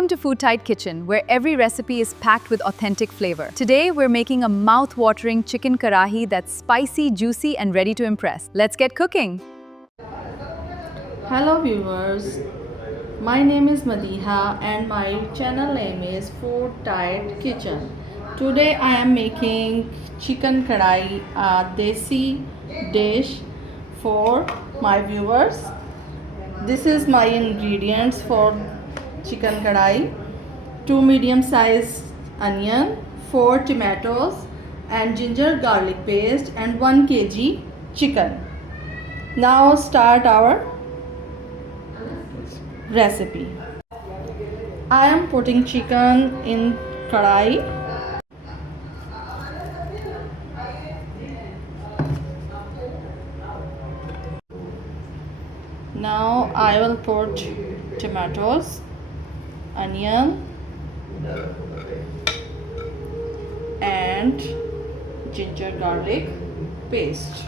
Welcome to Food Tite Kitchen, where every recipe is packed with authentic flavor. Today, we're making a mouth-watering chicken karahi that's spicy, juicy, and ready to impress. Let's get cooking! Hello viewers, my name is Madiha and my channel name is Food Tite Kitchen. Today I am making chicken karahi, a desi dish for my viewers. This is my ingredients for chicken karahi: 2 medium-sized onion, 4 tomatoes and ginger garlic paste and 1 kg chicken. Now start our recipe. I am putting chicken in karahi. Now I will put tomatoes, onion and ginger garlic paste.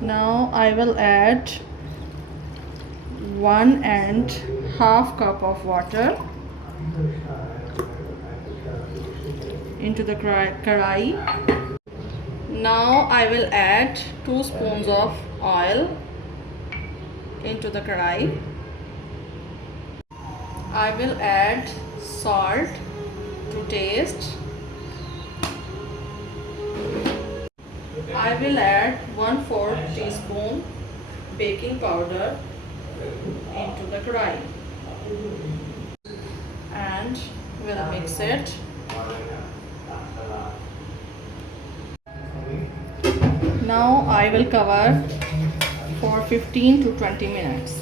Now I will add 1.5 cup of water into the karahi. Now I will add 2 spoons of oil into the karahi. I will add salt to taste. I will add 1/4 teaspoon baking powder into the karahi and we'll mix it. Now I will cover for 15 to 20 minutes.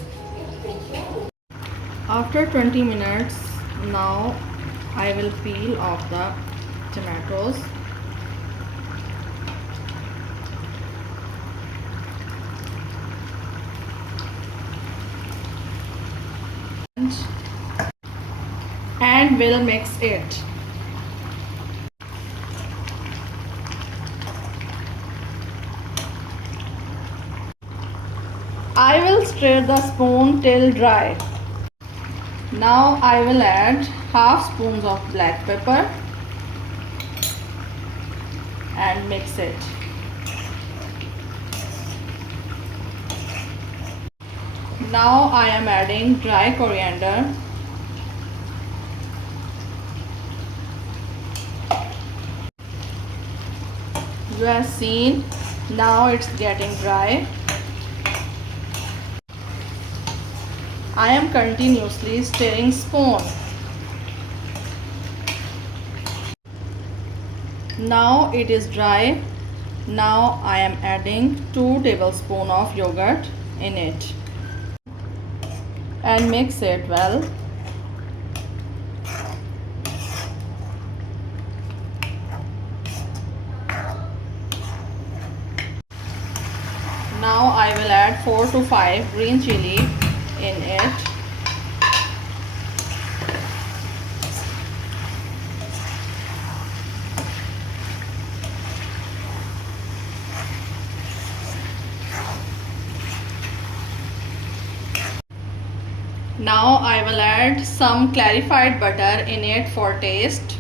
After 20 minutes, now I will peel off the tomatoes. And we'll mix it. I will stir the spoon till dry. Now I will add half spoons of black pepper and mix it. Now I am adding dry coriander you have seen. Now it's getting dry. I am continuously stirring spoon. Now it is dry. Now I am adding 2 tablespoons of yogurt in it and mix it well. Now I will add 4 to 5 green chili in it. Now I will add some clarified butter in it for taste.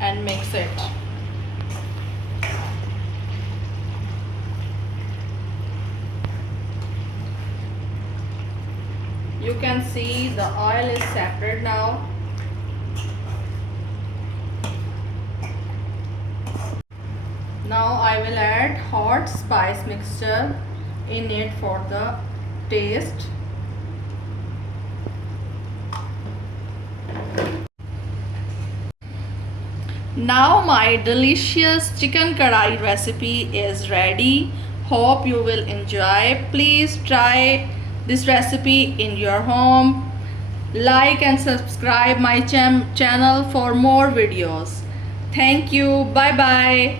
And mix it. You can see the oil is separate now. Now I will add hot spice mixture in it for the taste. Now my delicious chicken karahi recipe is ready. Hope you will enjoy. Please try this recipe in your home. Like and subscribe my channel for more videos. Thank you. Bye bye.